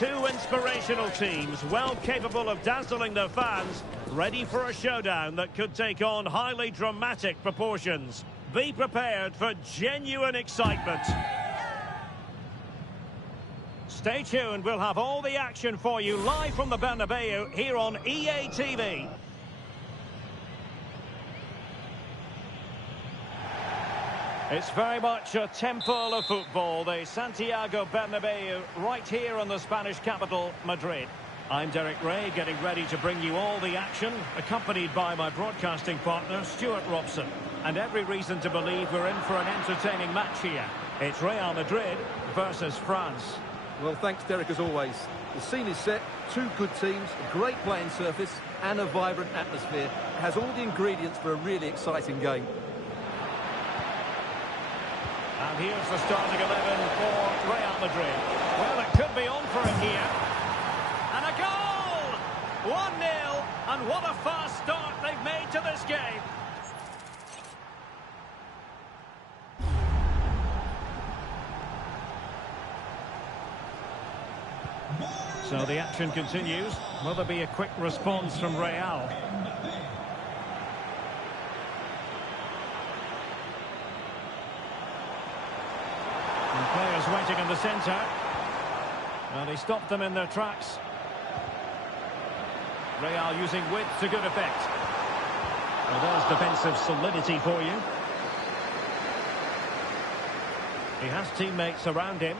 Two inspirational teams, well capable of dazzling their fans, ready for a showdown that could take on highly dramatic proportions. Be prepared for genuine excitement. Stay tuned, we'll have all the action for you live from the Bernabeu here on EA TV. It's very much a temple of football, the Santiago Bernabeu, right here in the Spanish capital, Madrid. I'm Derek Ray, getting ready to bring you all the action, accompanied by my broadcasting partner, Stuart Robson. And every reason to believe we're in for an entertaining match here. It's Real Madrid versus France. Well, thanks, Derek, as always. The scene is set, two good teams, a great playing surface, and a vibrant atmosphere. It has all the ingredients for a really exciting game. And here's the starting 11 for Real Madrid. Well, it could be on for him here. And a goal! 1-0, and what a fast start they've made to this game. So the action continues. Will there be a quick response from Real? And players waiting in the centre. Well, he stopped them in their tracks. Real using width to good effect. Well, there's defensive solidity for you. He has teammates around him.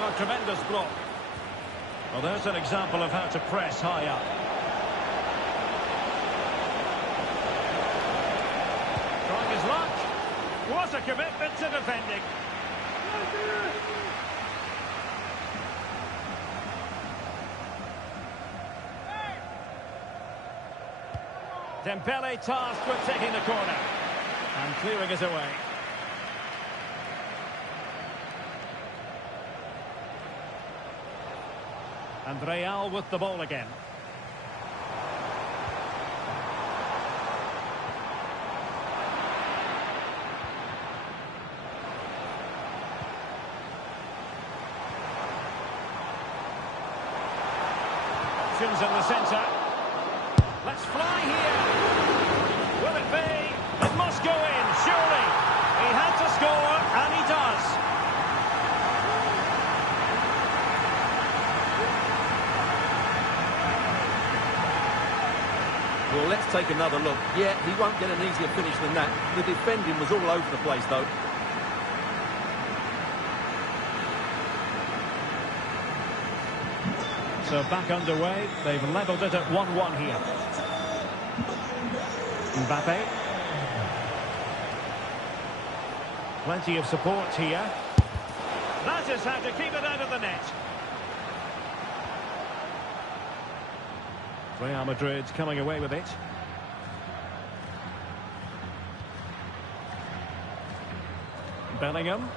Oh, tremendous block. Well, there's an example of how to press high up. Trying his luck. What a commitment to defending. Dembele tasked with taking the corner. And clearing it away. And Real with the ball again. Options in the centre. Let's fly here. Will it be? It must go in, surely. He had to score, and he does. Well, let's take another look. Yeah, he won't get an easier finish than that. The defending was all over the place, though. So back underway. They've levelled it at 1-1 here. Mbappe. Plenty of support here. That is how to keep it out of the net. Real Madrid coming away with it. Bellingham.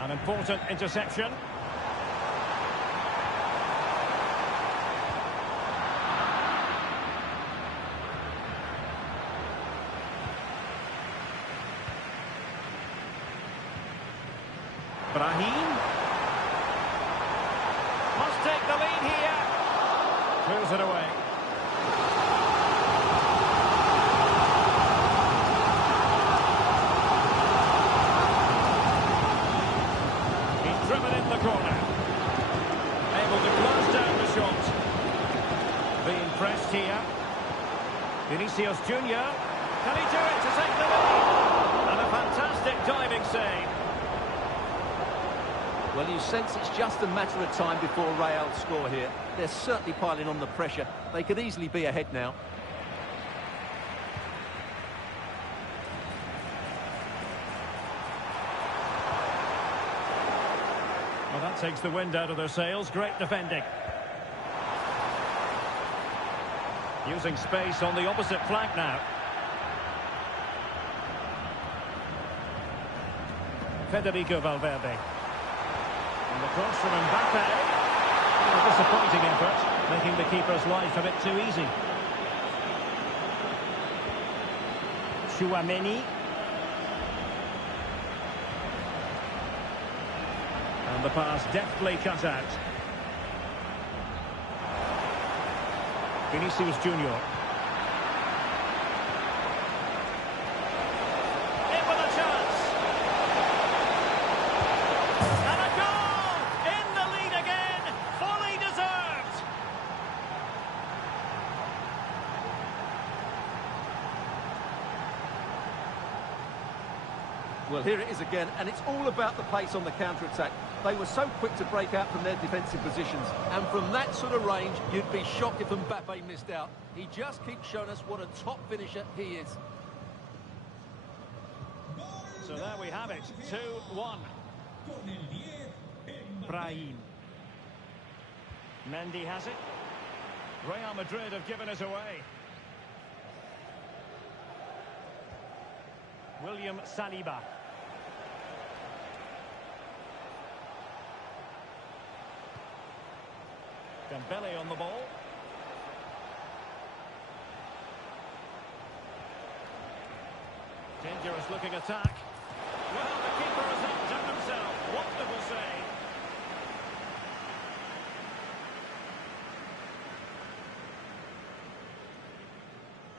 An important interception. Brahim. Must take the lead here. Clears it away. He's driven in the corner. Able to close down the shot. Being pressed here. Vinicius Junior. Can he do it to take the lead? And a fantastic diving save. Well, you sense it's just a matter of time before Real score here. They're certainly piling on the pressure. They could easily be ahead now. Well, that takes the wind out of their sails. Great defending. Using space on the opposite flank now. Federico Valverde. And the cross from Mbappe. A disappointing effort. making the keeper's life a bit too easy. Chouameni. And the pass deftly cut out. Vinicius Junior. In with a chance. And a goal! In the lead again. Fully deserved. Well, here it is again, and it's all about the pace on the counter-attack. They were so quick to break out from their defensive positions, and from that sort of range, you'd be shocked if Mbappe missed out. He just keeps showing us what a top finisher he is. So there we have it, 2-1. Brahim. Mendy has it. Real Madrid have given it away. William Saliba. Dembele on the ball. Dangerous looking attack. Well, the keeper has outdone himself. Wonderful save.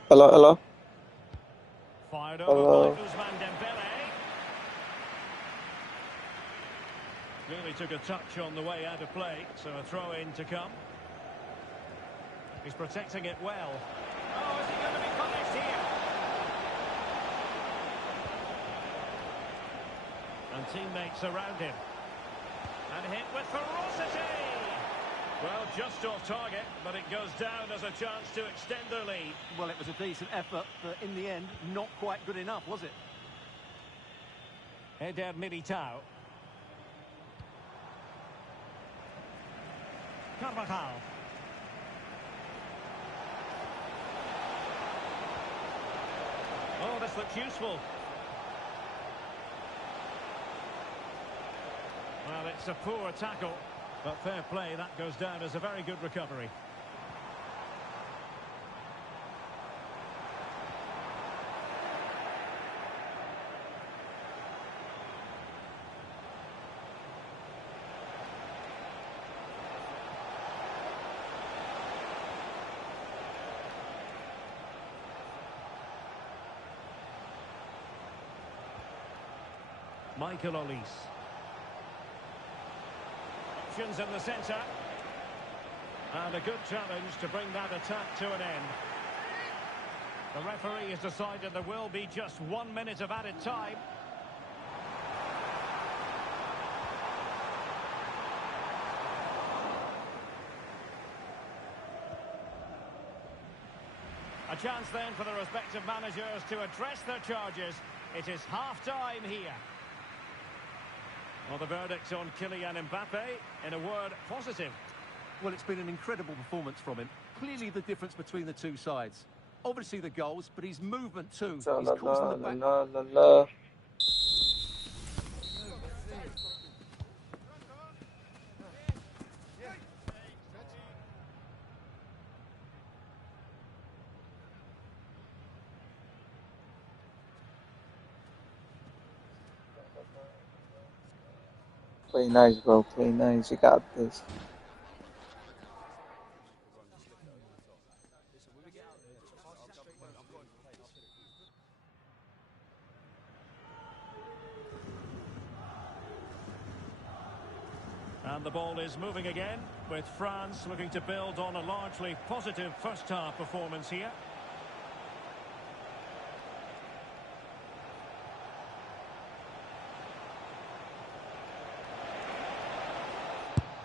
Hello. Fired over Hello. by Ousmane Dembele. Really took a touch on the way out of play, so a throw-in to come. He's protecting it well. Oh, is he going to be punished here? And teammates around him. And hit with ferocity. Well, just off target, but it goes down as a chance to extend their lead. Well, it was a decent effort, but in the end, not quite good enough, was it? Eder Militao. Carvajal. Oh, this looks useful. Well, it's a poor tackle, but fair play, that goes down as a very good recovery. Michael Olise. Options in the centre. And a good challenge to bring that attack to an end. The referee has decided there will be just 1 minute of added time. A chance then for the respective managers to address their charges. It is half-time here. Well, the verdict on Kylian Mbappe, in a word, positive. Well, it's been an incredible performance from him. Clearly the difference between the two sides. Obviously the goals, but his movement too. He's causing the back... Play nice, bro. Play nice. You got this. And the ball is moving again, with France looking to build on a largely positive first-half performance here.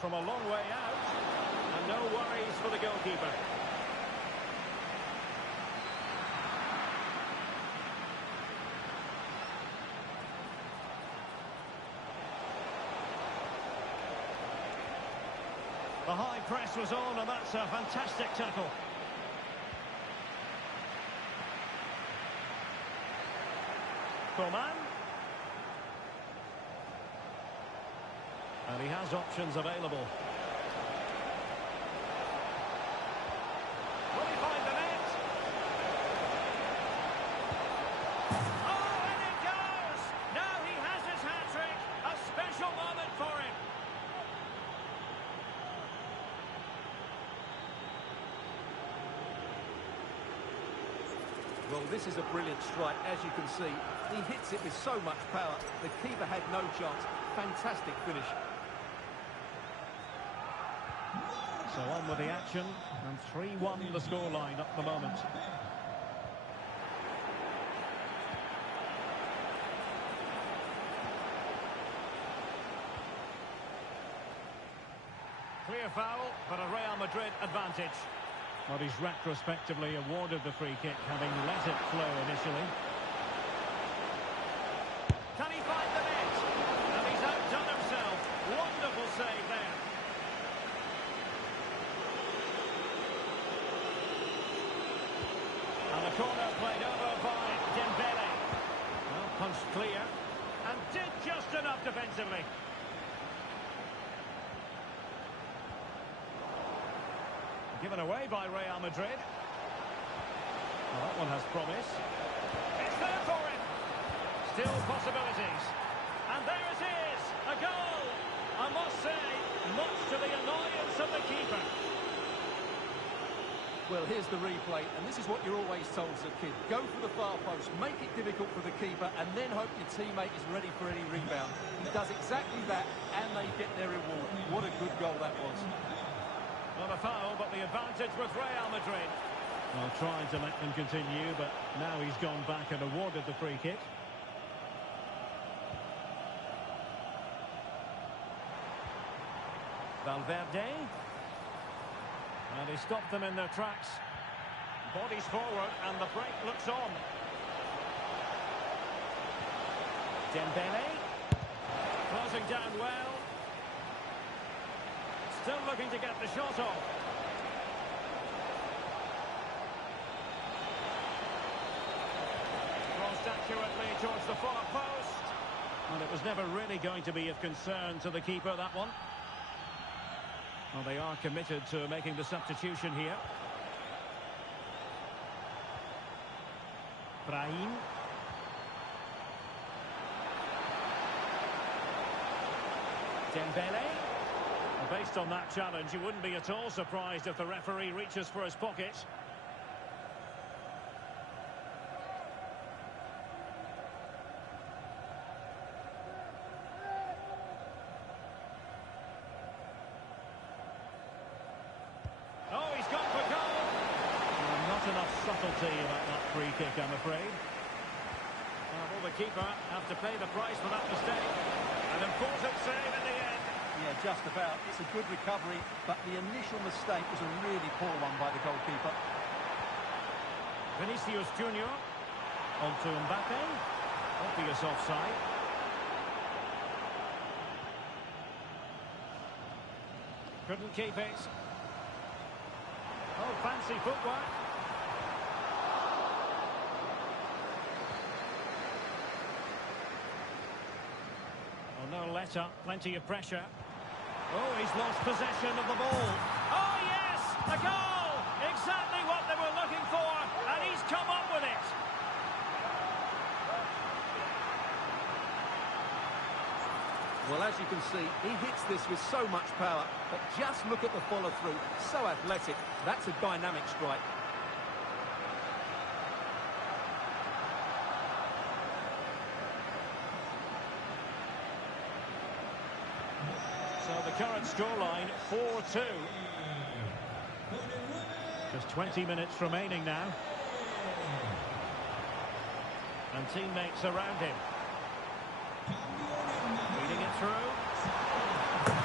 From a long way out, and no worries for the goalkeeper. The high press was on, and that's a fantastic tackle. Coman. And he has options available. Well, this is a brilliant strike, as you can see. He hits it with so much power. The keeper had no chance. Fantastic finish. So on with the action, and 3-1 the scoreline at the moment. Clear foul, but a Real Madrid advantage. But he's retrospectively awarded the free kick, having let it flow initially. Can he find the net? And he's outdone himself. Wonderful save there. And the corner played over by Dembele. Well, punched clear. And did just enough defensively. Given away by Real Madrid. Well, that one has promise. It's there for him. Still possibilities. And there it is. A goal. I must say, much to the annoyance of the keeper. Well, here's the replay, and this is what you're always told as a kid. Go for the far post, make it difficult for the keeper, and then hope your teammate is ready for any rebound. He does exactly that, and they get their reward. What a good goal that was. Not a foul, but the advantage with Real Madrid. Well, trying to let them continue, but now he's gone back and awarded the free kick. Valverde. And he stopped them in their tracks. Bodies forward, and the break looks on. Dembele. Closing down well. Still looking to get the shot off. Crossed accurately towards the far post. And it was never really going to be of concern to the keeper, that one. Well, they are committed to making the substitution here. Brahim. Dembele. Based on that challenge, you wouldn't be at all surprised if the referee reaches for his pocket. Oh, he's gone for goal. Not enough subtlety about that free kick, I'm afraid. Will the keeper have to pay the price for that mistake? An important save in the end. Yeah, just about. It's a good recovery, but the initial mistake was a really poor one by the goalkeeper. Vinicius Junior. On to Mbappe. Obvious offside. Couldn't keep it. Oh, fancy footwork. Oh, no let up. Plenty of pressure. Oh, he's lost possession of the ball. Oh, yes! A goal! Exactly what they were looking for, and he's come up with it. Well, as you can see, he hits this with so much power, but just look at the follow-through. So athletic. That's a dynamic strike. So the current scoreline, 4-2. Just 20 minutes remaining now. And teammates around him. Reading it through.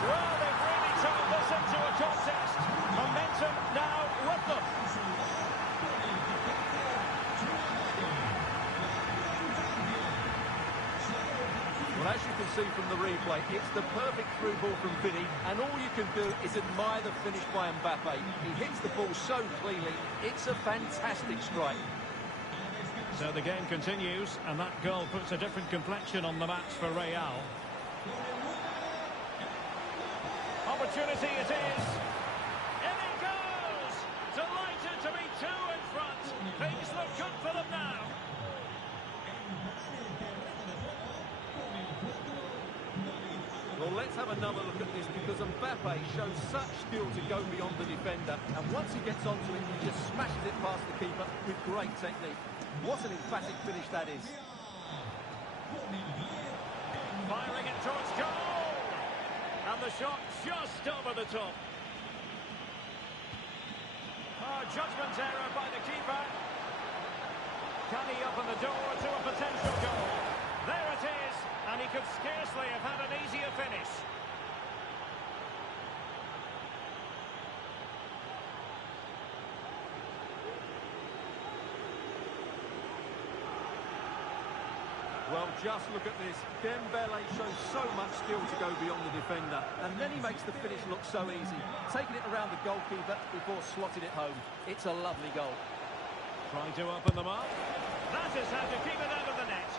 Well, they've really turned this into a contest. Momentum now with them. Well, as you can see from the replay, it's the perfect through ball from Vinny, and all you can do is admire the finish by Mbappe. He hits the ball so cleanly, it's a fantastic strike. So the game continues, and that goal puts a different complexion on the match for Real. Opportunity it is. In it goes! Delighted to be two in front. Things look good for them now. Well, let's have another look at this, because Mbappe shows such skill to go beyond the defender, and once he gets onto it, he just smashes it past the keeper with great technique. What an emphatic finish that is. Firing it towards goal! And the shot just over the top. Oh, judgment error by the keeper. Can he open the door to a potential goal? There it is, and he could scarcely have had an easier finish. Well, just look at this. Dembele shows so much skill to go beyond the defender, and then he makes the finish look so easy, taking it around the goalkeeper before slotting it home. It's a lovely goal. Trying to open them up. That is how to keep it out of the net.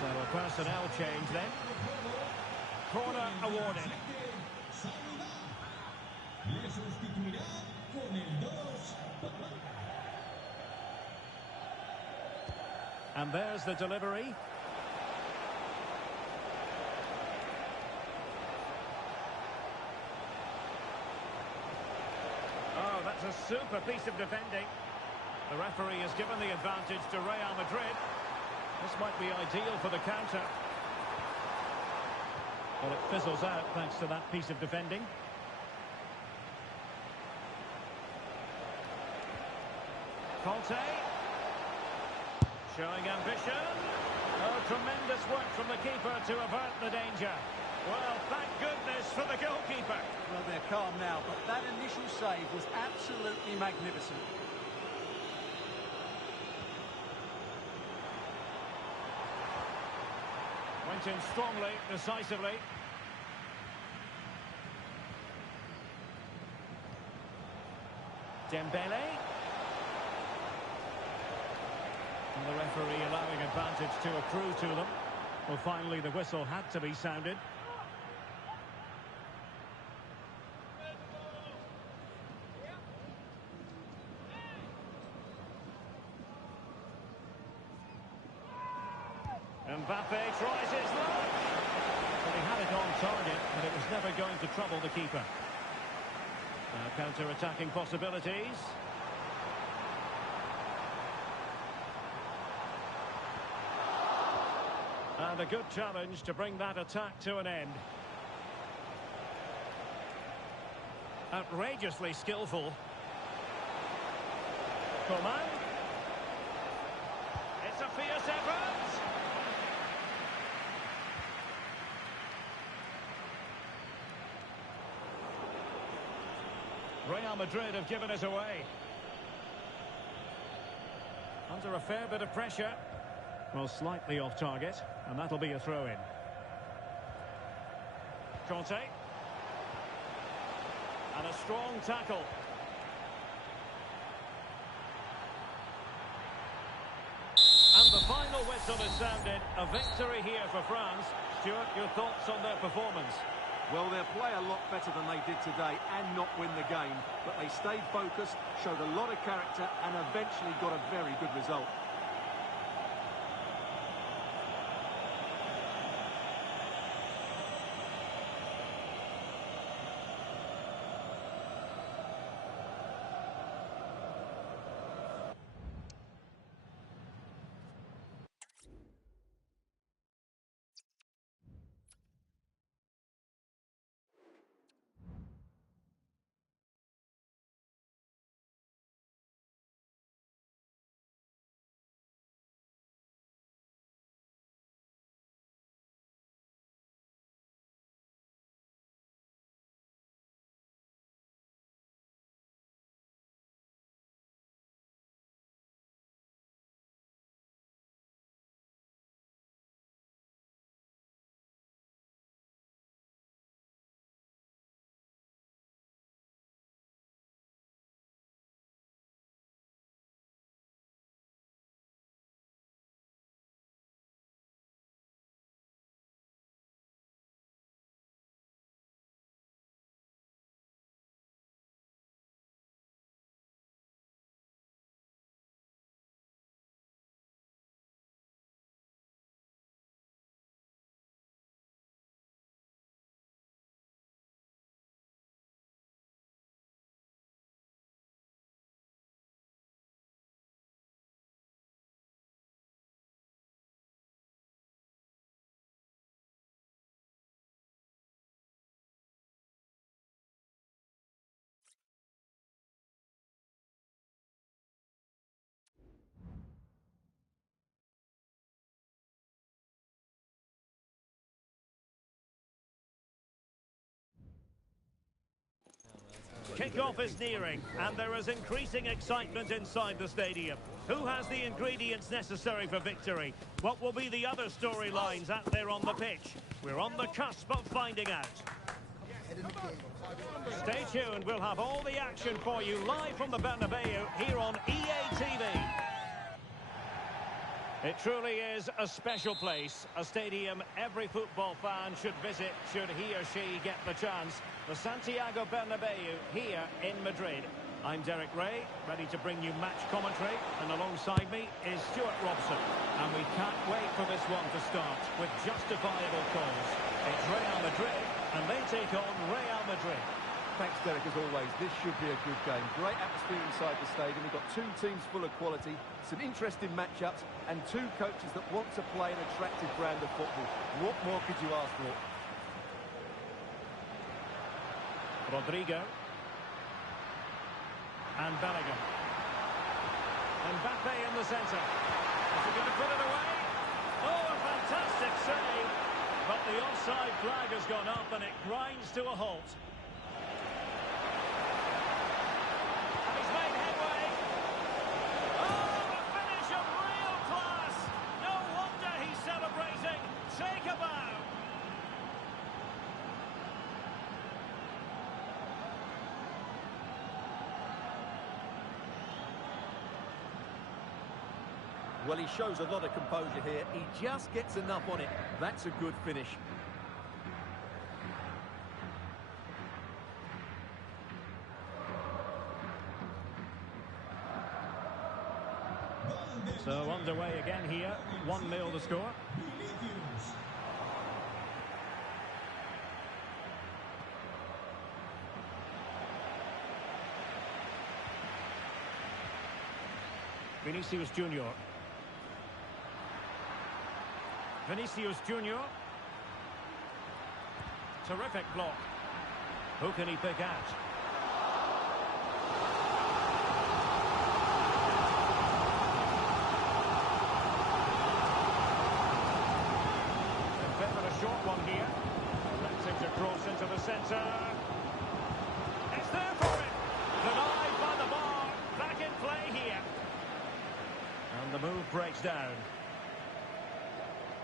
So a personnel change then. Corner awarded. And there's the delivery. Oh, that's a super piece of defending. The referee has given the advantage to Real Madrid. This might be ideal for the counter. Well, it fizzles out thanks to that piece of defending. Conte. Showing ambition. Oh, tremendous work from the keeper to avert the danger. Well, thank goodness for the goalkeeper. Well, they're calm now, but that initial save was absolutely magnificent. Went in strongly, decisively. Dembele. And the referee allowing advantage to accrue to them. Well, finally the whistle had to be sounded. Mbappe tries his luck. Well, he had it on target, but it was never going to trouble the keeper. Now counter-attacking possibilities. And a good challenge to bring that attack to an end. Outrageously skillful. Coman. It's a fierce effort. Real Madrid have given it away. Under a fair bit of pressure. Well, slightly off target, and that'll be a throw-in. Conte. And a strong tackle. And the final whistle is sounded. A victory here for France. Stuart, your thoughts on their performance? Well, they'll play a lot better than they did today and not win the game. But they stayed focused, showed a lot of character, and eventually got a very good result. Kick-off is nearing, and there is increasing excitement inside the stadium. Who has the ingredients necessary for victory? What will be the other storylines out there on the pitch? We're on the cusp of finding out. Stay tuned, we'll have all the action for you live from the Bernabeu here on EA TV. It truly is a special place, a stadium every football fan should visit should he or she get the chance. The Santiago Bernabeu here in Madrid. I'm Derek Ray, ready to bring you match commentary, and alongside me is Stuart Robson. And we can't wait for this one to start with justifiable calls. It's Real Madrid, and they take on Real Madrid. Thanks, Derek, as always. This should be a good game. Great atmosphere inside the stadium. We've got two teams full of quality, some interesting matchups, and two coaches that want to play an attractive brand of football. What more could you ask for? Rodrigo. And Bellingham. Mbappe in the centre. Is he going to put it away? Oh, a fantastic save. But the offside flag has gone up and it grinds to a halt. And he's made headway. Oh, a finish of real class. No wonder he's celebrating. Take a bow. Well, he shows a lot of composure here. He just gets enough on it. That's a good finish. So underway again here. 1-0 the score. Vinicius Junior. Vinicius Junior. Terrific block. Who can he pick out? And fit for a short one here. Lets him to cross into the centre. It's there for him. Denied by the bar. Back in play here. And the move breaks down.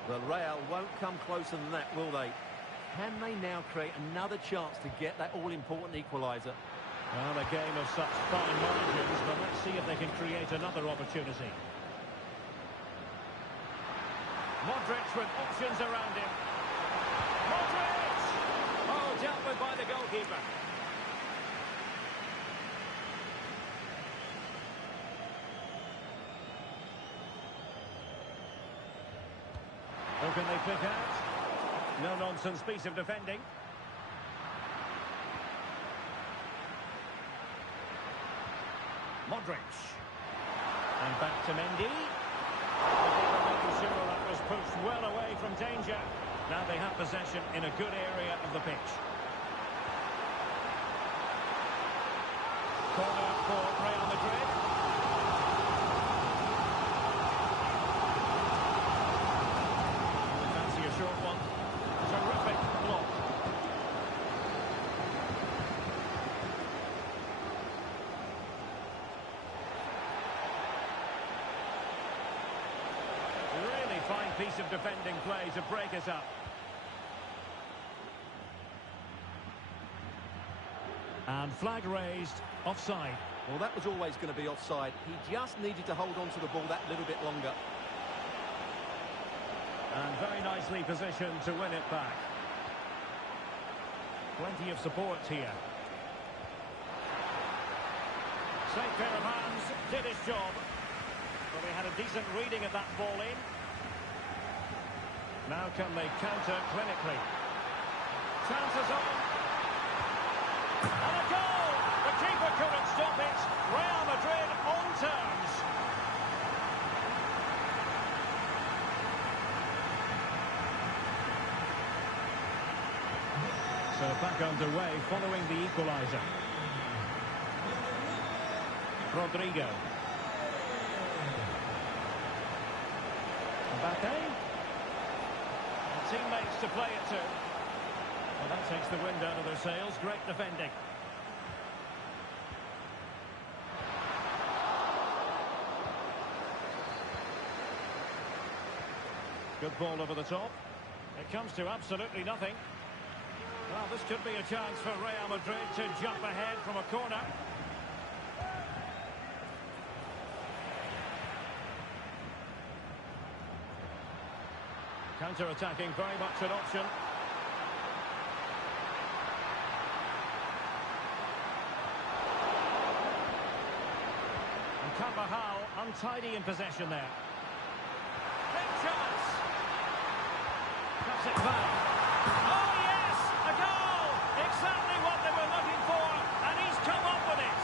The Real won't come closer than that, will they? Can they now create another chance to get that all-important equaliser? Well, a game of such fine margins, but let's see if they can create another opportunity. Modric with options around him. Modric! Oh, dealt with by the goalkeeper. Who can they pick out? No-nonsense piece of defending. Modric. And back to Mendy. Making sure that was pushed well away from danger. Now they have possession in a good area of the pitch. Corner for Real Madrid. Short one. Terrific block. Really fine piece of defending play to break us up. And flag raised, offside. Well, that was always going to be offside. He just needed to hold on to the ball that little bit longer. And very nicely positioned to win it back. Plenty of support here. Safe pair of hands, did his job. Well, they had a decent reading of that ball in. Now can they counter clinically? Chances on. And a goal! The keeper couldn't stop it. Real Madrid on terms. So back underway following the equaliser. Rodrigo. Mbappe. And teammates to play it to. Well, that takes the wind out of their sails. Great defending. Good ball over the top. It comes to absolutely nothing. Well, this could be a chance for Real Madrid to jump ahead from a corner. Counter-attacking, very much an option. And Carvajal untidy in possession there. Big chance. Cuts it back. Oh yes, a goal! Exactly what they were looking for, and he's come up with it.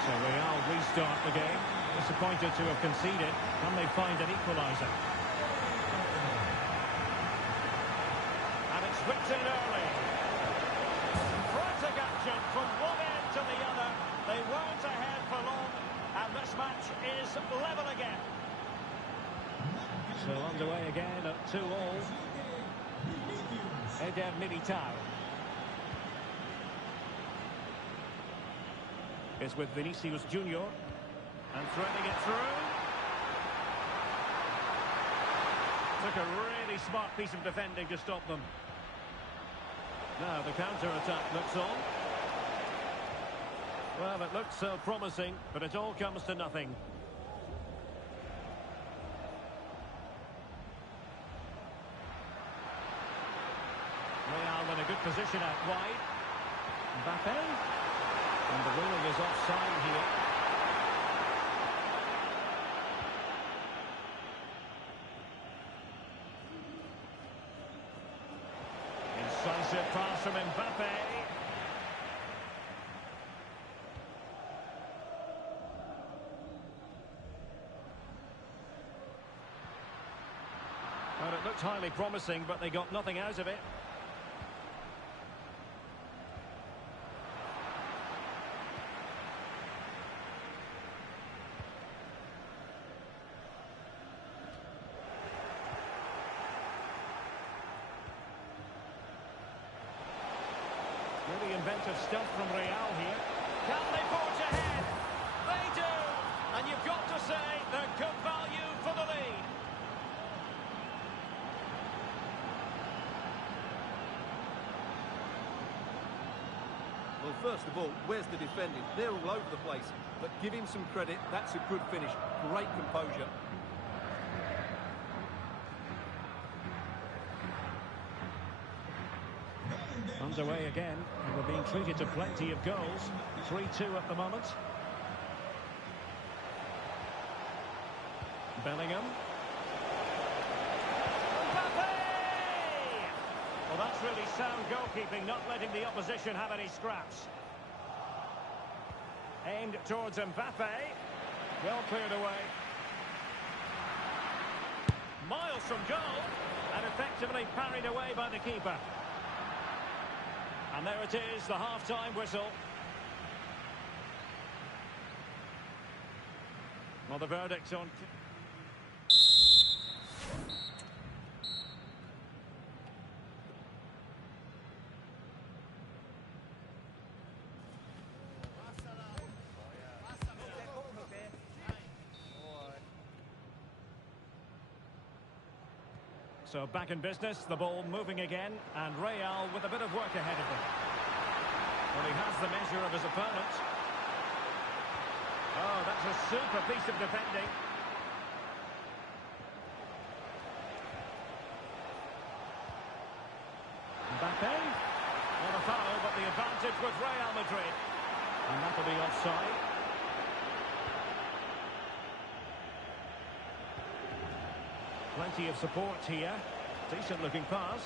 So Real restart the game. Disappointed to have conceded. Can they find an equaliser? And it's whipped in early. Frantic action from one end to the other. They weren't ahead for long, and this match is level again. So underway again at 2-all. Eder Militao. Is with Vinicius Junior. And threading it through. Took a really smart piece of defending to stop them. Now the counter-attack looks on. Well, it looks so promising, but it all comes to nothing. Real in a good position out wide. Mbappe. And the ruling is offside here. Incisive pass from Mbappe. Well, it looked highly promising, but they got nothing out of it. Really inventive stuff from Real here. Can they forge ahead? They do! And you've got to say they're good value for the lead. Well, first of all, where's the defending? They're all over the place. But give him some credit. That's a good finish. Great composure. Underway again, and we're being treated to plenty of goals. 3-2 at the moment. Bellingham. Mbappe! Well, that's really sound goalkeeping, not letting the opposition have any scraps. Aimed towards Mbappe. Well cleared away. Miles from goal, and effectively parried away by the keeper. And there it is, the half-time whistle. Well, the verdict's on. So back in business, the ball moving again, and Real with a bit of work ahead of them. Well, he has the measure of his opponent. Oh, that's a super piece of defending. Mbappe. Not a foul, but the advantage with Real Madrid. And that'll be offside. Plenty of support here. Decent looking pass.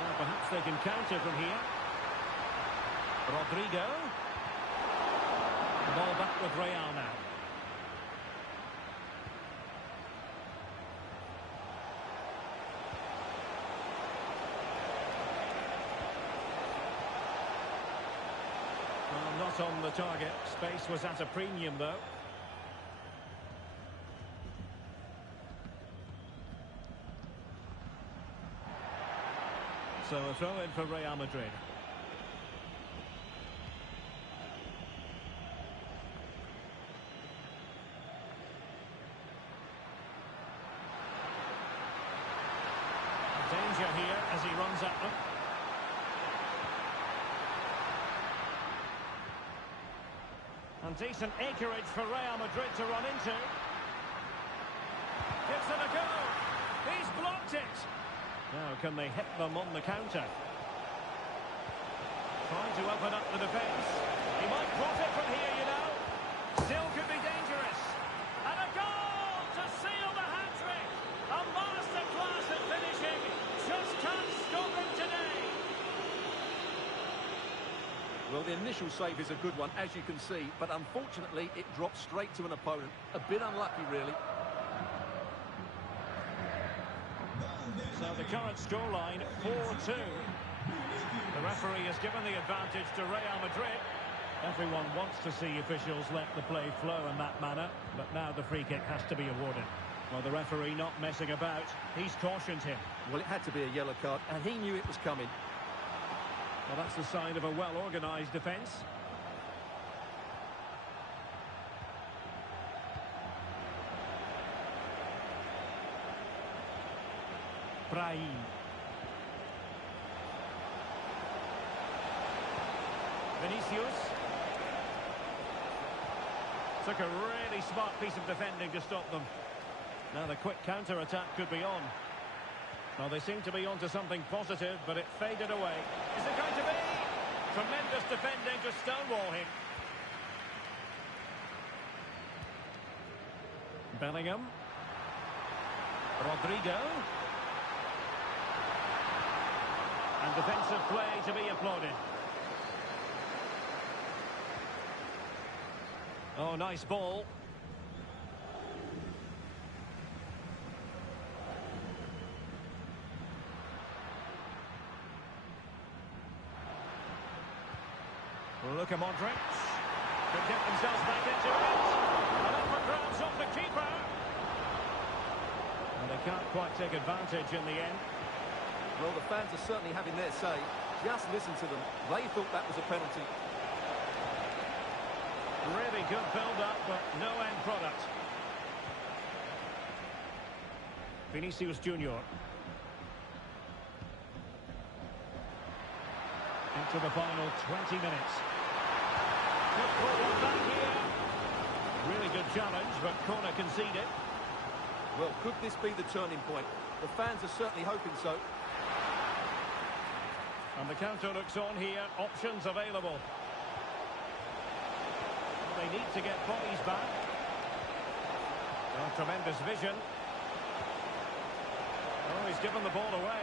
Well, perhaps they can counter from here. Rodrigo. The ball back with Real now. Not on the target. Space was at a premium, though. So a throw in for Real Madrid. Danger here as he runs at them. And decent acreage for Real Madrid to run into. Gives it a go. He's blocked it. Now can they hit them on the counter? Trying to open up the defence. He might profit from here, you know. Still could be dangerous. And a goal to seal the hat-trick. A masterclass at finishing. Just can't stop him today. Well, the initial save is a good one, as you can see, but unfortunately it dropped straight to an opponent. A bit unlucky, really. So the current scoreline, 4-2. The referee has given the advantage to Real Madrid. Everyone wants to see officials let the play flow in that manner, but now the free kick has to be awarded. Well, the referee not messing about. He's cautioned him. Well, it had to be a yellow card, and he knew it was coming. Well, that's the sign of a well-organised defence. Brahim. Vinicius. Took a really smart piece of defending to stop them. Now the quick counter-attack could be on. Well, they seem to be onto something positive, but it faded away. Is it going to be? Tremendous defending to stonewall him. Bellingham. Rodrigo. And defensive play to be applauded. Oh, nice ball. Luka Modric. Could get themselves back into it. And up for grabs off the keeper. And they can't quite take advantage in the end. Well, the fans are certainly having their say. Just listen to them. They thought that was a penalty. Really good build-up, but no end product. Vinicius Junior. Into the final 20 minutes. Good forward back here. Really good challenge, but corner conceded. Well, could this be the turning point? The fans are certainly hoping so. And the counter looks on here. Options available. They need to get bodies back. Oh, tremendous vision. Oh, he's given the ball away.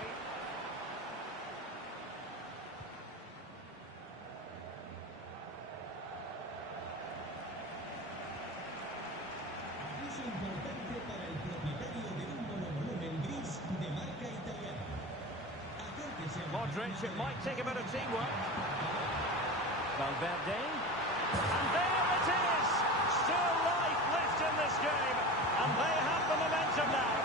Importante para el propietario de un monovolumen gris de marca italiana. Modric, it might take a bit of teamwork. Valverde. And there it is! Still life left in this game. And they have the momentum now.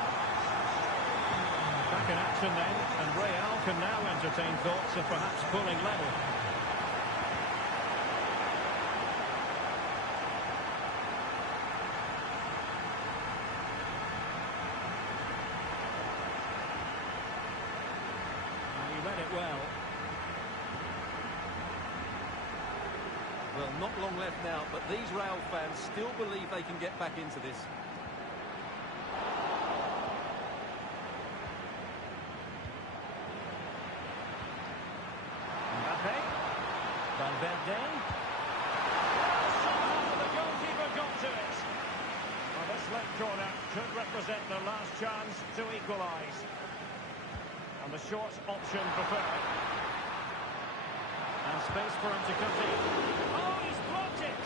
Back in action then, and Real can now entertain thoughts of perhaps pulling level. Well. Well, not long left now, but these Real fans still believe they can get back into this. Mbappe. Valverde. Well, somehow the goalkeeper got to it. Well, this left corner could represent their last chance to equalise. And the short option preferred. And space for him to cut in. Oh, he's blocked it!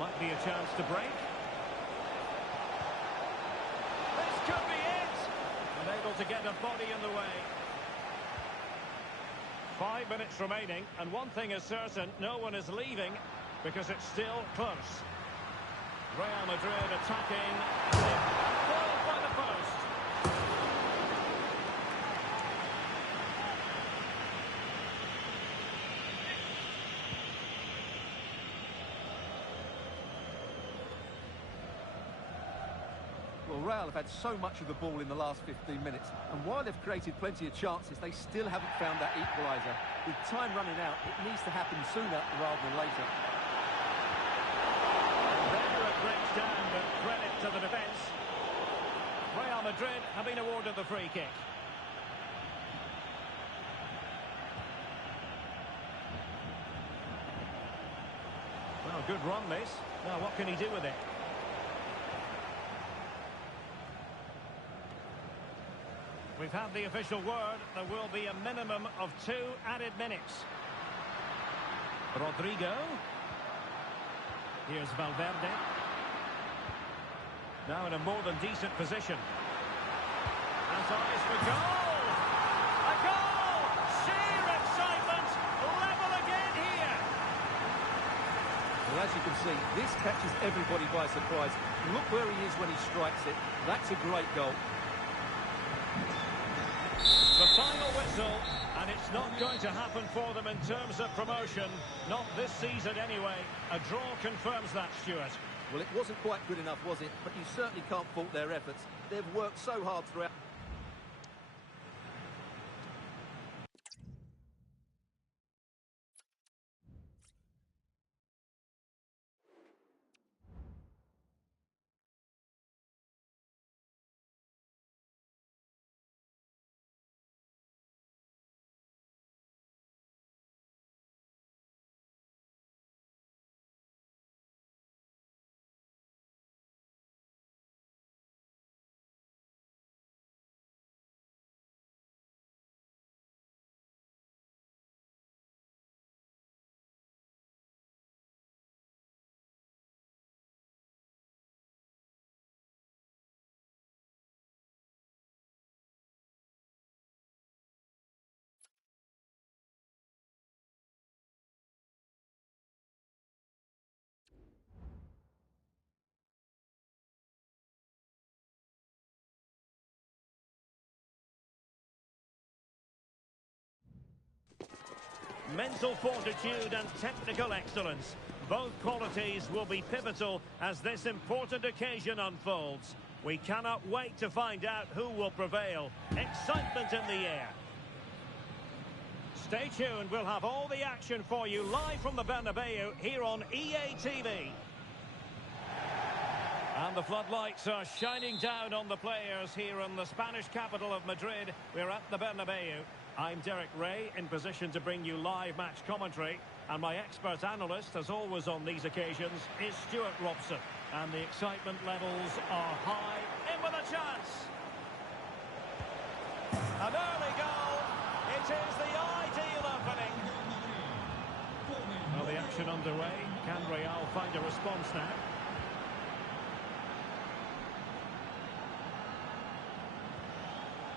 Might be a chance to break. This could be it! Unable to get a body in the way. 5 minutes remaining, and one thing is certain, no one is leaving, because it's still close. Real Madrid attacking. And foiled by the post. Well, Real have had so much of the ball in the last 15 minutes, and while they've created plenty of chances, they still haven't found that equaliser. With time running out, it needs to happen sooner rather than later. There it breaks down, but credit to the defence. Real Madrid have been awarded the free kick. Well, good run this. Now what can he do with it? We've had the official word. There will be a minimum of 2 added minutes. Rodrigo. Here's Valverde. Now in a more than decent position. And eyes for goal! A goal! Sheer excitement! Level again here! Well, as you can see, this catches everybody by surprise. Look where he is when he strikes it. That's a great goal. The final whistle, and it's not going to happen for them in terms of promotion. Not this season anyway. A draw confirms that, Stuart. Well, it wasn't quite good enough, was it? But you certainly can't fault their efforts. They've worked so hard throughout. Mental fortitude and technical excellence. Both qualities will be pivotal as this important occasion unfolds. We cannot wait to find out who will prevail. Excitement in the air. Stay tuned, we'll have all the action for you live from the Bernabeu here on EA TV. And the floodlights are shining down on the players here in the Spanish capital of Madrid. We're at the Bernabeu. I'm Derek Ray, in position to bring you live match commentary. And my expert analyst, as always on these occasions, is Stuart Robson. And the excitement levels are high. In with a chance! An early goal. It is the ideal opening. Well, the action underway. Can Real find a response now?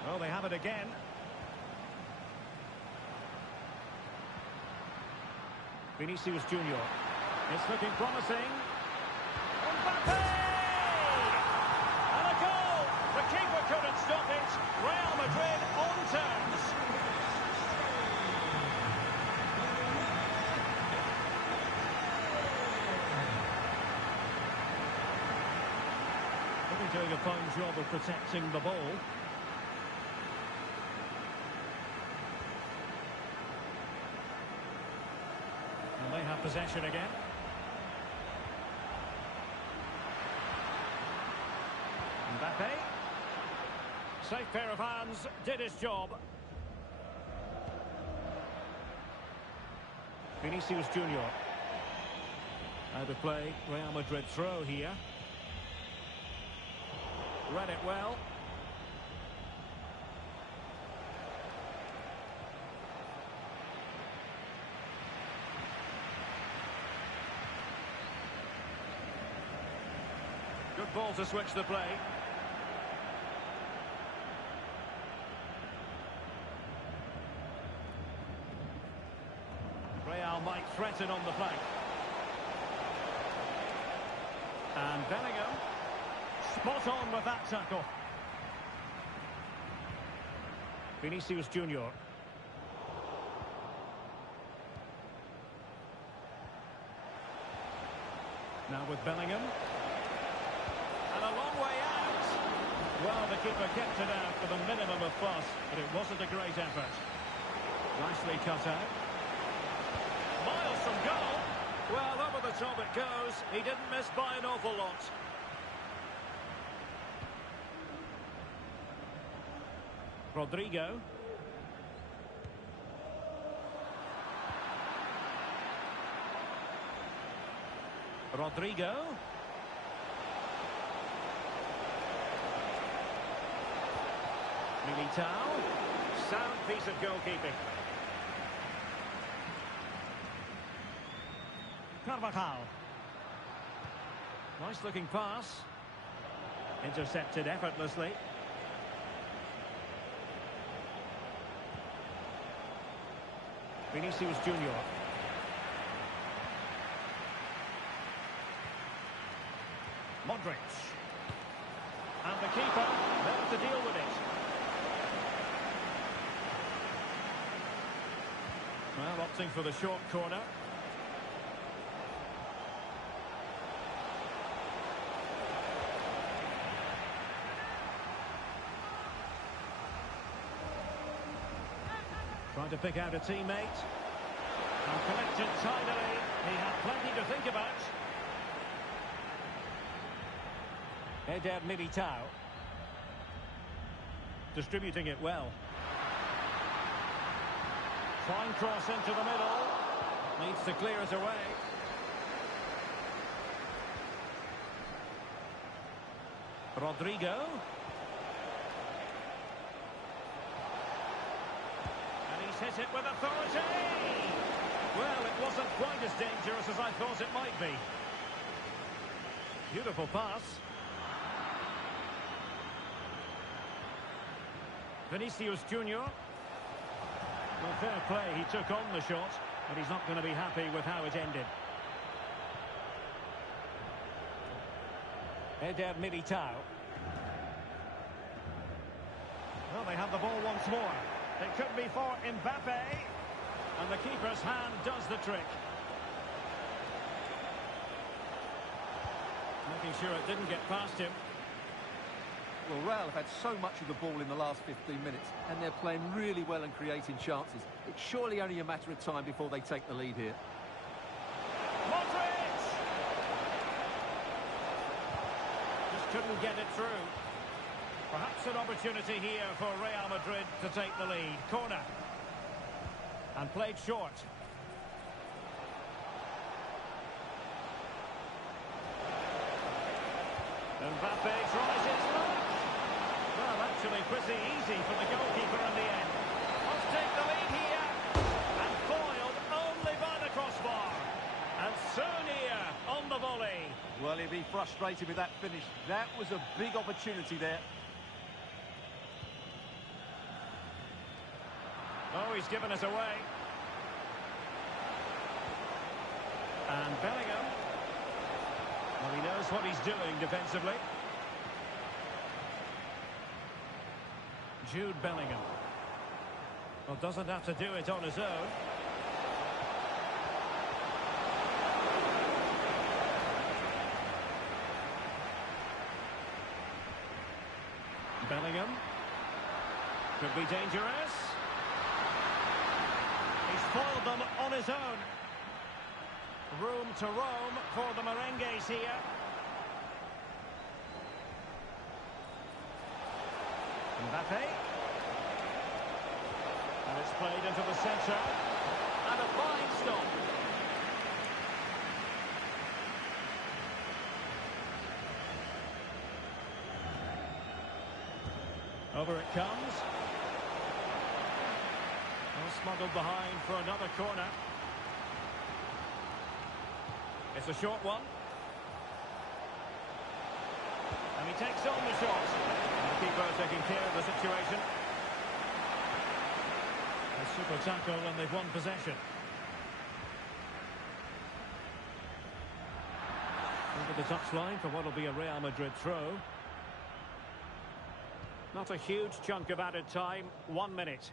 Well, they have it again. Vinicius Junior. It's looking promising. Mbappe! And a goal! The keeper couldn't stop it. Real Madrid on terms. Really doing a fine job of protecting the ball. And they have possession again. Mbappe. Safe pair of hands, did his job. Vinicius Junior. Out of play, Real Madrid throw here. Read it well. Good ball to switch the play. Real might threaten on the flank. And Bellingham. Spot on with that tackle. Vinicius Junior. Now with Bellingham. And a long way out. Well, the keeper kept it out with a minimum of fuss, but it wasn't a great effort. Nicely cut out. Miles from goal. Well, over the top it goes. He didn't miss by an awful lot. Rodrigo. Rodrigo. Militao. Sound piece of goalkeeping. Carvajal. Nice looking pass. Intercepted effortlessly. Vinicius Junior. Modric. And the keeper there to deal with it. Well, opting for the short corner. Trying to pick out a teammate. And collected tidily. He had plenty to think about. Eder Militao. Distributing it well. Fine cross into the middle. Needs to clear it away. Rodrigo. And he's hit it with authority. Well, it wasn't quite as dangerous as I thought it might be. Beautiful pass. Vinicius Junior. Well, fair play, he took on the shot, but he's not going to be happy with how it ended. Eder Militao. Well, they have the ball once more. It could be for Mbappe. And the keeper's hand does the trick. Making sure it didn't get past him. Well, Real have had so much of the ball in the last 15 minutes, and they're playing really well and creating chances. It's surely only a matter of time before they take the lead here. Modric! Just couldn't get it through. Perhaps an opportunity here for Real Madrid to take the lead. Corner. And played short. Mbappe tries his luck. Well, actually pretty easy for the goalkeeper in the end. Must take the lead here. And foiled only by the crossbar. And soon here on the volley. Well, he'd be frustrated with that finish. That was a big opportunity there. Oh, he's given us away. And Bellingham. Well, he knows what he's doing defensively. Jude Bellingham. Well, doesn't have to do it on his own. Bellingham. Could be dangerous. He's foiled them on his own. Room to roam for the Merengues here. Mbappe. And it's played into the centre. And a fine stop. Over it comes. Well, smuggled behind for another corner. It's a short one. And he takes on the shot. The keeper taking care of the situation. A super tackle and they've won possession. And the the touchline for what will be a Real Madrid throw. Not a huge chunk of added time, 1 minute.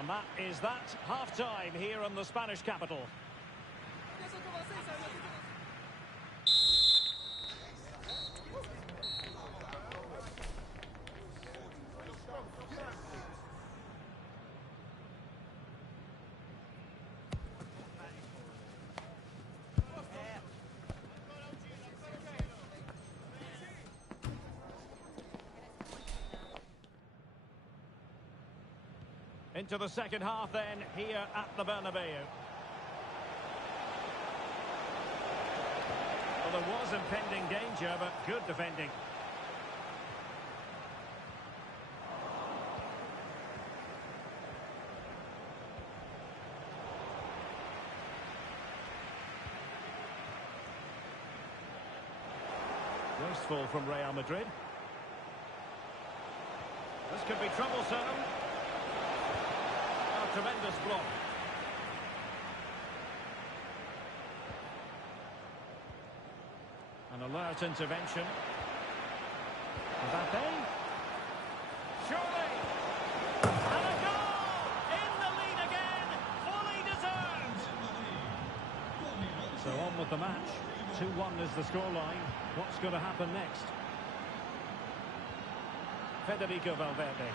And that is that, half-time here in the Spanish capital. Into the second half then, here at the Bernabeu. Well, there was impending danger, but good defending. Wasteful from Real Madrid. This could be troublesome. Tremendous block. An alert intervention. Mbappe. Surely. And a goal! In the lead again. Fully deserved. So on with the match. 2-1 is the scoreline. What's going to happen next? Federico Valverde.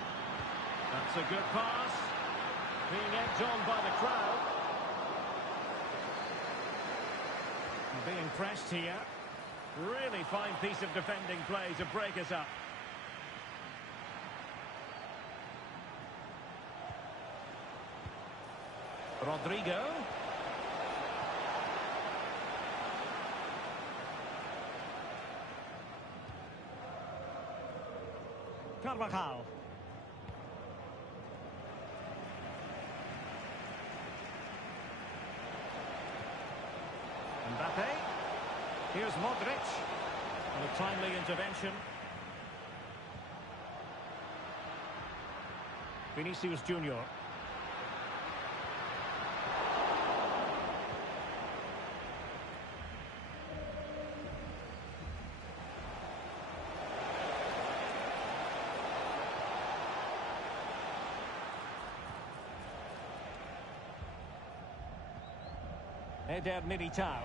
That's a good pass. Being egged on by the crowd. Being pressed here. Really fine piece of defending play to break us up. Rodrigo. Carvajal. Mbappe. Here's Modric. And a timely intervention. Vinicius Junior. Eder Militao.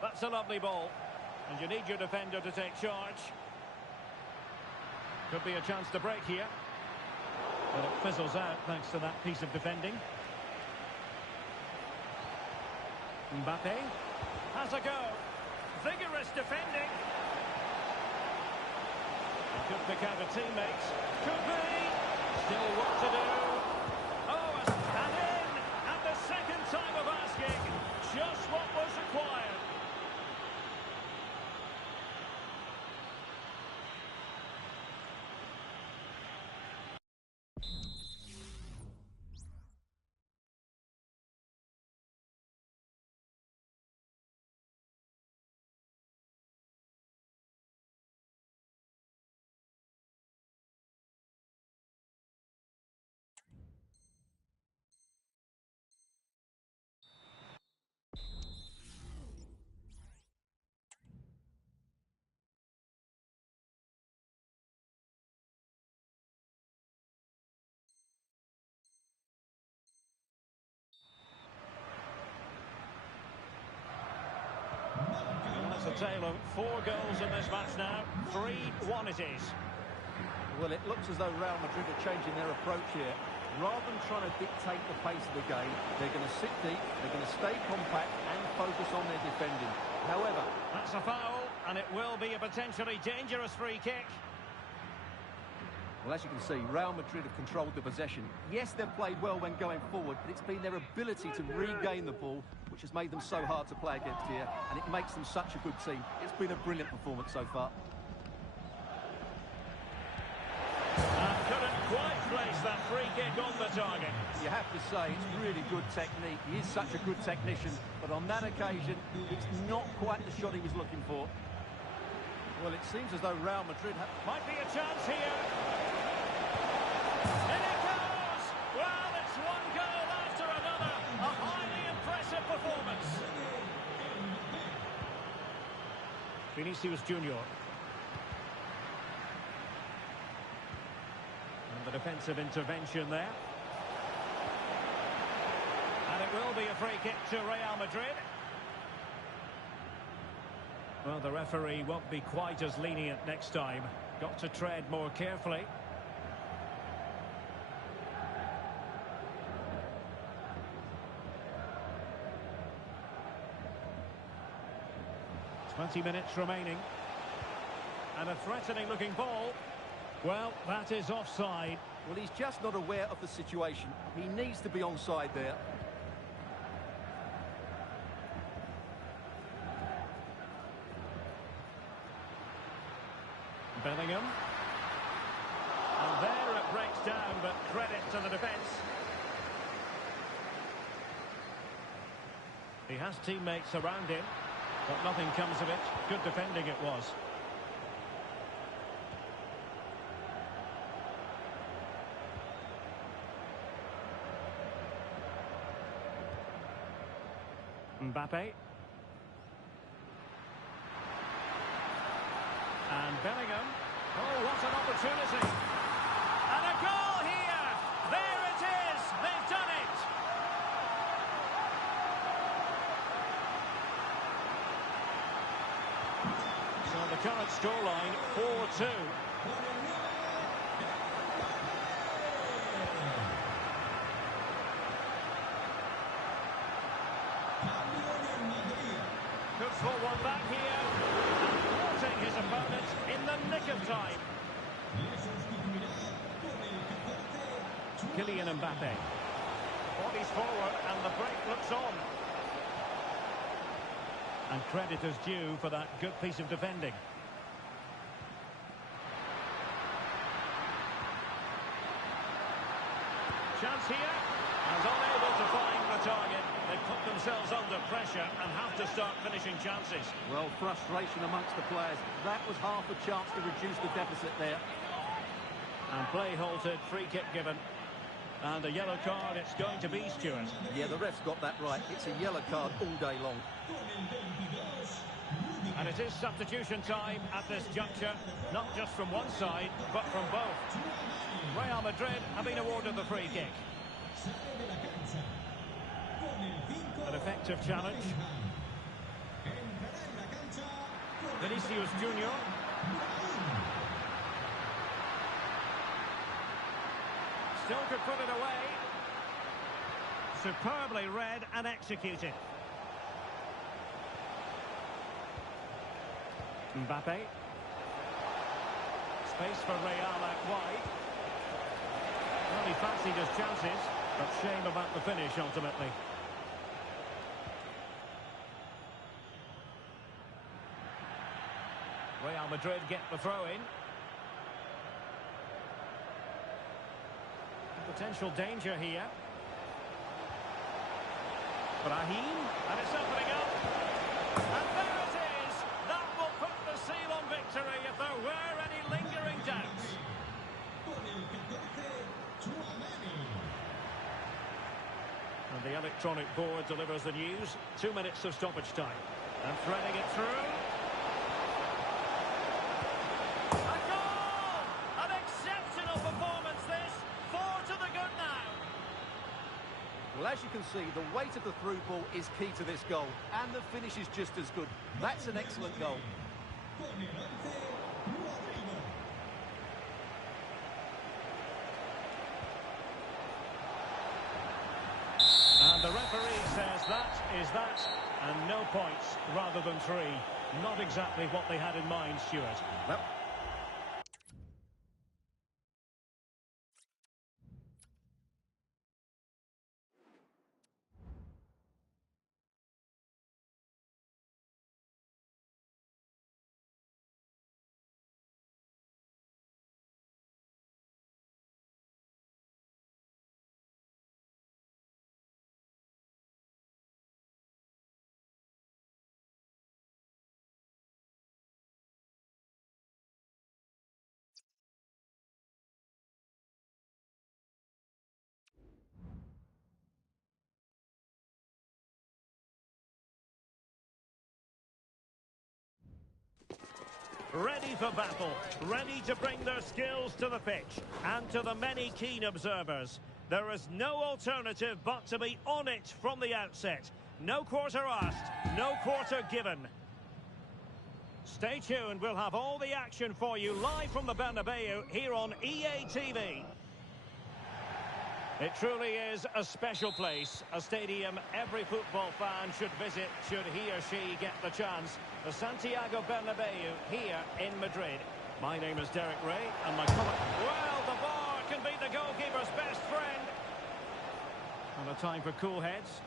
That's a lovely ball. And you need your defender to take charge. Could be a chance to break here. But it fizzles out thanks to that piece of defending. Mbappe has a go. Vigorous defending. Could pick out a teammate. Could be. Still what to do. Oh, and in at the second time of asking. Just what was required. That's a tale of 4 goals in this match now. 3-1 it is. Well, it looks as though Real Madrid are changing their approach here. Rather than trying to dictate the pace of the game, they're going to sit deep, they're going to stay compact and focus on their defending. However, that's a foul, and it will be a potentially dangerous free kick. Well, as you can see, Real Madrid have controlled the possession. Yes, they've played well when going forward, but it's been their ability to regain the ball which has made them so hard to play against here, and it makes them such a good team. It's been a brilliant performance so far. And couldn't quite place that free kick on the target. You have to say, it's really good technique. He is such a good technician, but on that occasion, it's not quite the shot he was looking for. Well, it seems as though Real Madrid Might be a chance here. In it goes! Well, it's one goal after another. A highly impressive performance. Vinicius Junior. And the defensive intervention there. And it will be a free kick to Real Madrid. Well, the referee won't be quite as lenient next time. Got to tread more carefully. "20 minutes remaining. And a threatening looking ball. Well, that is offside. Well, he's just not aware of the situation. He needs to be onside there. Bellingham. And there it breaks down, but credit to the defence. He has teammates around him, but nothing comes of it. Good defending it was. Mbappe. And Bellingham. Oh, what an opportunity. And a goal here. There it is. They've done it. So the current scoreline, 4-2. Good for one back here. His opponent in the nick of time. Kylian Mbappe. Bodies forward and the break looks on. And credit is due for that good piece of defending. Chance here. And unable to find the target. They put themselves under pressure and have to start finishing chances. Well, frustration amongst the players. That was half a chance to reduce the deficit there. And play halted, free kick given. And a yellow card it's going to be, Stuart. Yeah, the ref's got that right. It's a yellow card all day long. And it is substitution time at this juncture. Not just from one side, but from both. Real Madrid have been awarded the free kick. An effective challenge. Vinicius Junior. Still could put it away. Superbly read and executed. Mbappe. Space for Real out wide. Well, he fancied his chances, but shame about the finish ultimately. Real Madrid get the throw-in. Potential danger here. Brahim, and it's opening up. And there it is! That will put the seal on victory if there were any lingering doubts. And the electronic board delivers the news. 2 minutes of stoppage time. And threading it through. A goal! An exceptional performance this. 4 to the good now. Well, as you can see, the weight of the through ball is key to this goal. And the finish is just as good. That's an excellent goal. And the referee says that is that, and no points rather than 3. Not exactly what they had in mind, Stuart. Well, ready for battle, ready to bring their skills to the pitch. And to the many keen observers, there is no alternative but to be on it from the outset. No quarter asked, no quarter given. Stay tuned, we'll have all the action for you live from the Bernabeu here on EA TV. It truly is a special place, a stadium every football fan should visit should he or she get the chance. The Santiago Bernabeu here in Madrid. My name is Derek Ray and my comment... Well, the bar can be the goalkeeper's best friend. And a time for cool heads.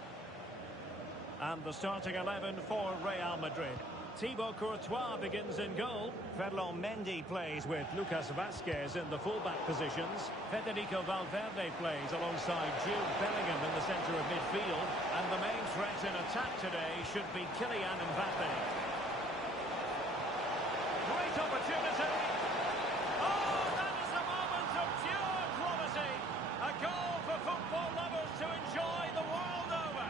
And the starting 11 for Real Madrid. Thibaut Courtois begins in goal. Ferland Mendy plays with Lucas Vazquez in the fullback positions. Federico Valverde plays alongside Jude Bellingham in the centre of midfield. And the main threat in attack today should be Kylian Mbappe. Great opportunity. Oh, that is a moment of pure quality. A goal for football lovers to enjoy the world over.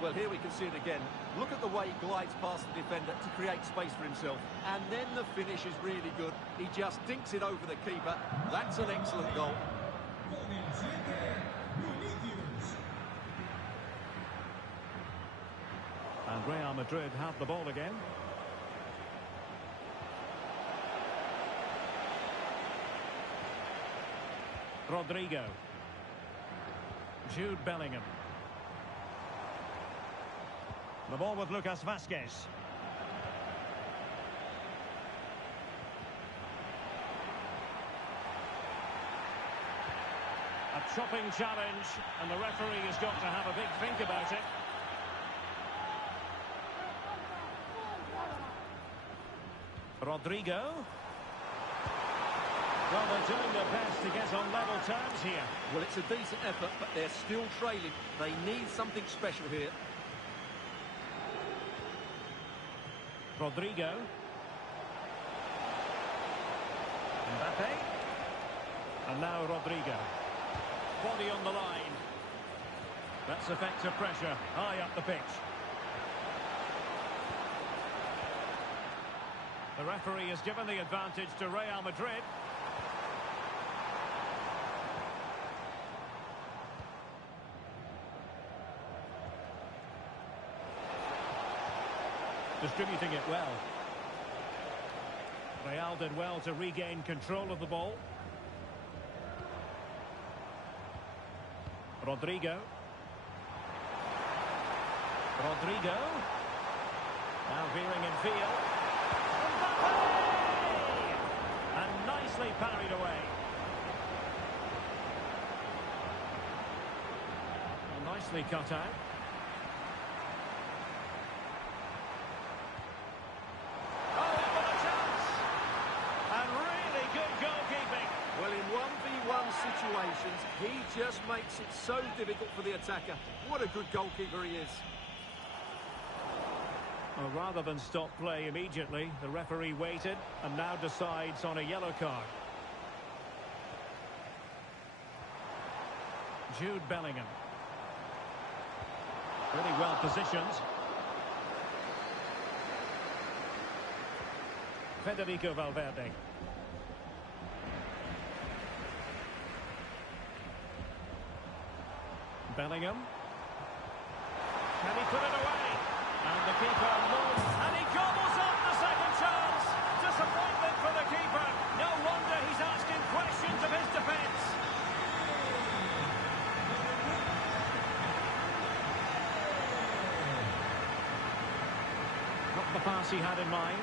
Well, here we can see it again. Look at the way he glides past the defender to create space for himself. And then the finish is really good. He just dinks it over the keeper. That's an excellent goal. Con el 7, Vinicius. And Real Madrid have the ball again. Rodrigo. Jude Bellingham. The ball with Lucas Vazquez. A chopping challenge, and the referee has got to have a big think about it. Rodrigo. Well, they're doing their best to get on level terms here. Well, it's a decent effort, but they're still trailing. They need something special here. Rodrigo. Mbappe. And now Rodrigo. Body on the line. That's effective pressure high up the pitch. The referee has given the advantage to Real Madrid. Distributing it well. Real did well to regain control of the ball. Rodrigo. Rodrigo. Now veering in field. Mbappe! And nicely parried away. Well, nicely cut out. Well, in 1v1 situations, he just makes it so difficult for the attacker. What a good goalkeeper he is. Well, rather than stop play immediately, the referee waited and now decides on a yellow card. Jude Bellingham. Really well positioned. Federico Valverde. Bellingham. Can he put it away? And the keeper moves, and he gobbles up the second chance. Disappointment for the keeper. No wonder he's asking questions of his defence. Not the pass he had in mind.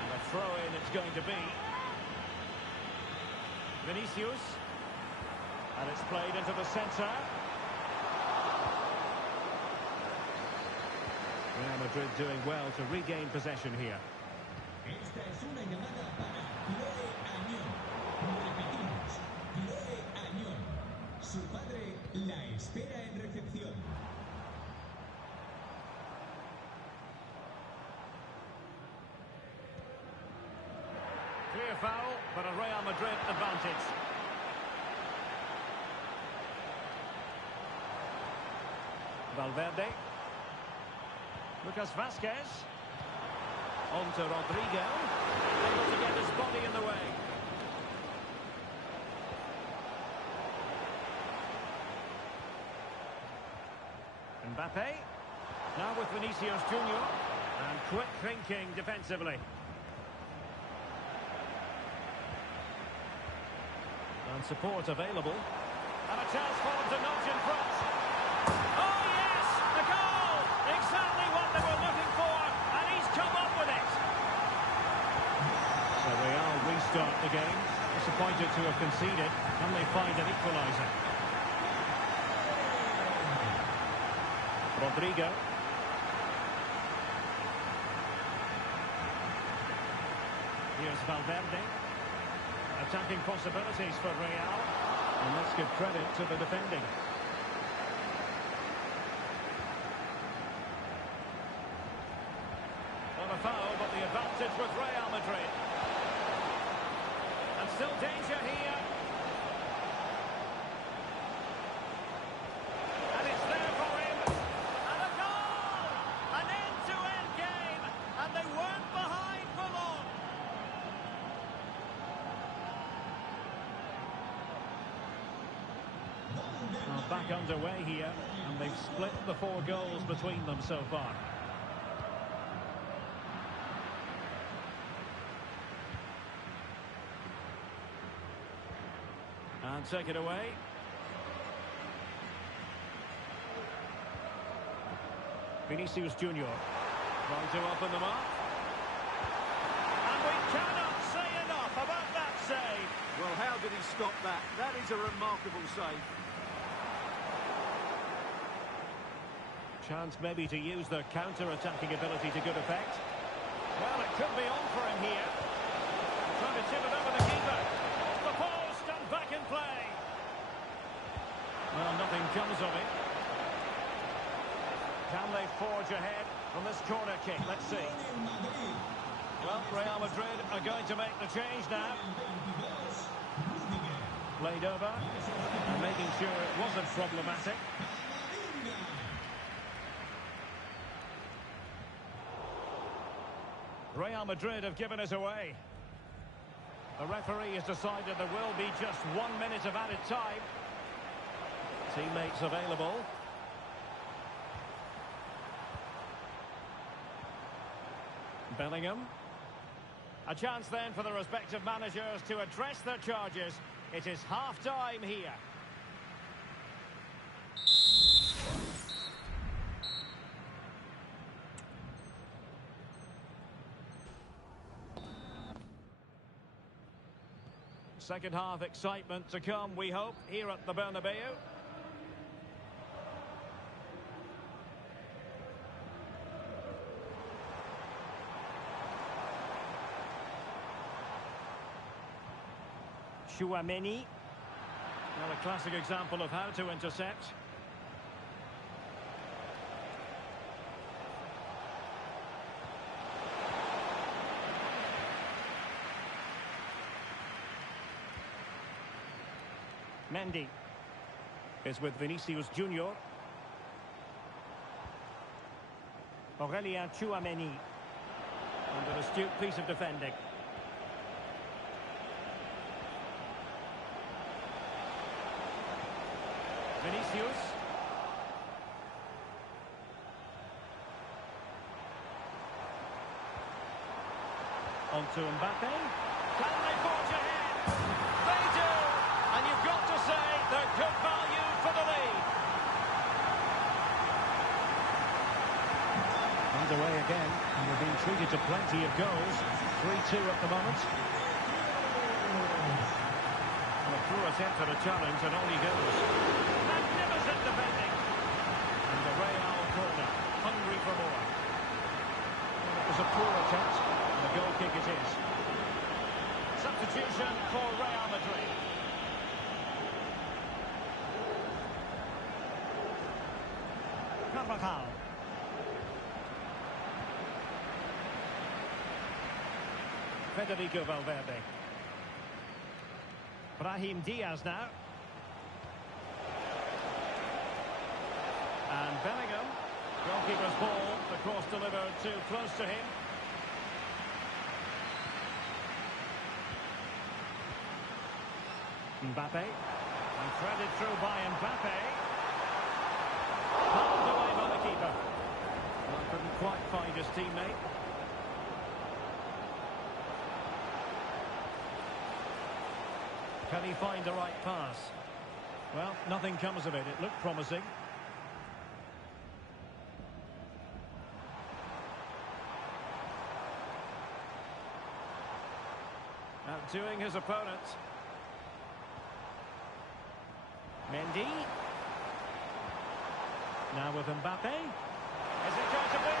And a throw-in it's going to be. Vinicius, and it's played into the centre. Real Madrid doing well to regain possession here. Esta es una llamada para Chloe Añón. Repetimos, Chloe Añón. Su padre la espera en recepción. Clear foul, but a Real Madrid advantage. Valverde. Lucas Vasquez. On to Rodrigo. Able to get his body in the way. Mbappe. Now with Vinicius Junior. And quick thinking defensively. And support available. And a chance for them to nudge in front. Oh yes! The goal! Exactly what they were looking for. And he's come up with it. So Real restart the game. Disappointed to have conceded. Can they find an equaliser? Rodrigo. Here's Valverde. Attacking possibilities for Real. And let's give credit to the defending. Not a foul, but the advantage with Real Madrid. And still danger here. And it's there for him. And a goal! An end-to-end game. And they weren't behind for long. Well, back underway here, and they've split the 4 goals between them so far. And take it away. Vinicius Junior trying to open them up. And we cannot say enough about that save. Well, how did he stop that? That is a remarkable save. Chance maybe to use their counter-attacking ability to good effect. Well, it could be on for him here. Trying to chip it over the keeper. Off the post and back in play. Well, nothing comes of it. Can they forge ahead from this corner kick? Let's see. Well, Real Madrid are going to make the change now. Played over and making sure it wasn't problematic. Real Madrid have given it away. The referee has decided there will be just 1 minute of added time. Teammates available. Bellingham. A chance then for the respective managers to address their charges. It is half-time here. Second half excitement to come, we hope, here at the Bernabeu. Chouameni. Well, a classic example of how to intercept. Mendy is with Vinicius Junior. Aurelien Chouameni. And an astute piece of defending. Vinicius. On to Mbappe. Can they forge ahead? They do! And you've got to say they're good value for the lead. Underway again, and we're being treated to plenty of goals. 3-2 at the moment. And a poor attempt at a challenge, and on he goes. Magnificent defending. And the Real corner, hungry for more. Well, it was a poor attempt, and a goal kick it is. Substitution for Real Madrid. Carvajal. Federico Valverde. Brahim Diaz now. And Bellingham, goalkeeper's ball, the cross delivered too close to him. Mbappe, and threaded through by Mbappe. Pulled away by the keeper. Well, couldn't quite find his teammate. Can he find the right pass? Well, nothing comes of it. It looked promising. Outdoing his opponent. Mendy. Now with Mbappe. Is it going to be?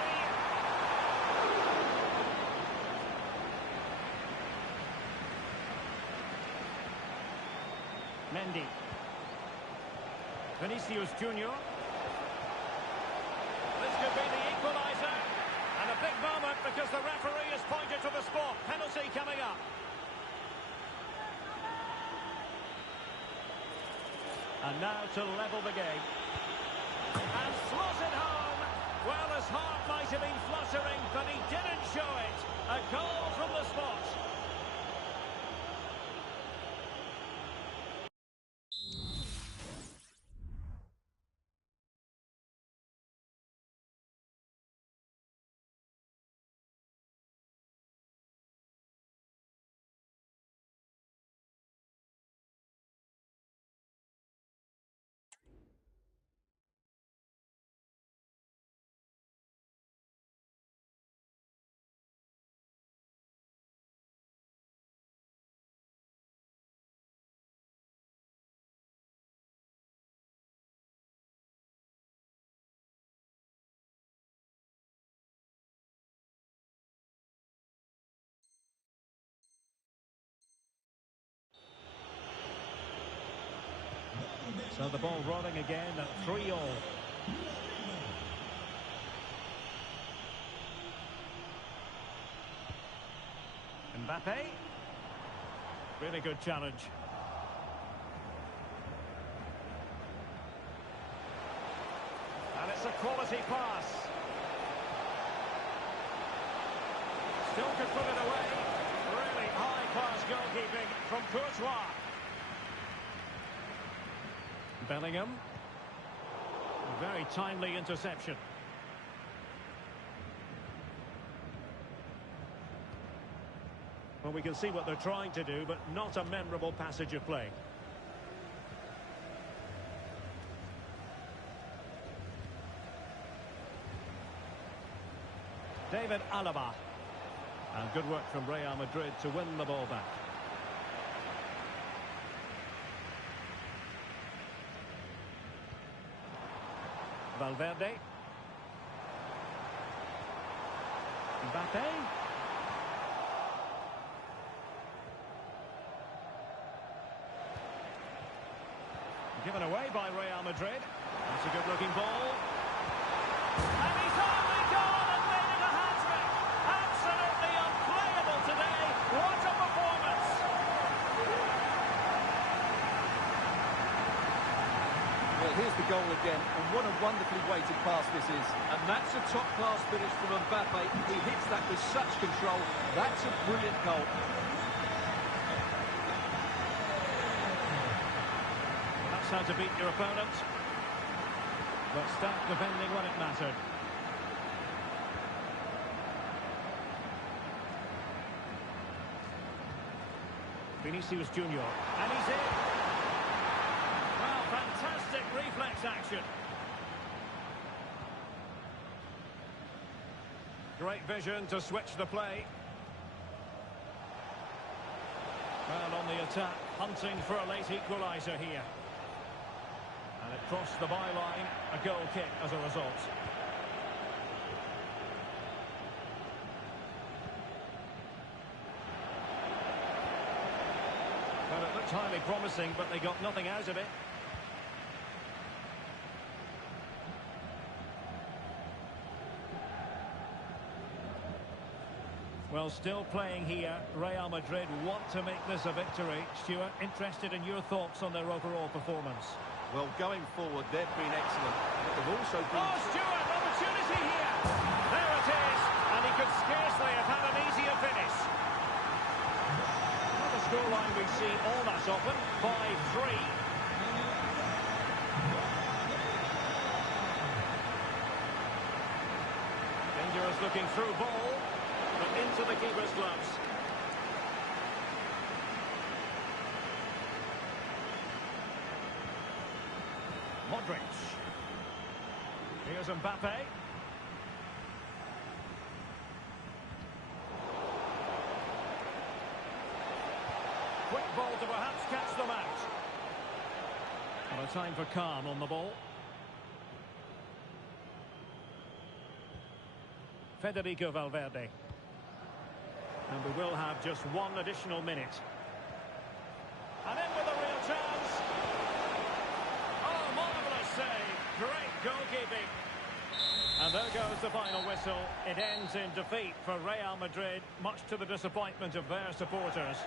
Mendy. Vinicius Junior. This could be the equaliser. And a big moment because the referee has pointed to the spot. Penalty coming up. And now to level the game. And slotted home. Well, his heart might have been fluttering, but he didn't show it. A goal from the spot. So the ball rolling again at 3-all. Mbappe. Really good challenge. And it's a quality pass. Still could put it away. Really high-class goalkeeping from Courtois. Bellingham. A very timely interception. Well, we can see what they're trying to do, but not a memorable passage of play. David Alaba. And good work from Real Madrid to win the ball back. Valverde. Mbappe. Given away by Real Madrid. That's a good-looking ball. And he's only gone and made it a hat-trick. Absolutely unplayable today. What a performance. Well, here's the goal again, and what a wonderfully weighted pass this is. And that's a top-class finish from Mbappe. He hits that with such control. That's a brilliant goal. That's how to beat your opponent. But start defending when it mattered. Vinicius Junior. And he's in. Well, fantastic reflex action. Great vision to switch the play. Well, on the attack, hunting for a late equaliser here. And it crossed the byline, a goal kick as a result. Well, it looked highly promising, but they got nothing out of it. Well, still playing here. Real Madrid want to make this a victory. Stuart, interested in your thoughts on their overall performance? Well, going forward, they've been excellent. They've also been... Oh, Stewart, opportunity here. There it is, and he could scarcely have had an easier finish. Not a scoreline we see all that often, 5-3. Dangerous looking through ball, but into the keeper's gloves. Modric. Here's Mbappe. Quick ball to perhaps catch them out. Well, a time for calm on the ball. Federico Valverde. And we will have just one additional minute. And in with a real chance. Oh, marvellous save. Great goalkeeping. And there goes the final whistle. It ends in defeat for Real Madrid, much to the disappointment of their supporters.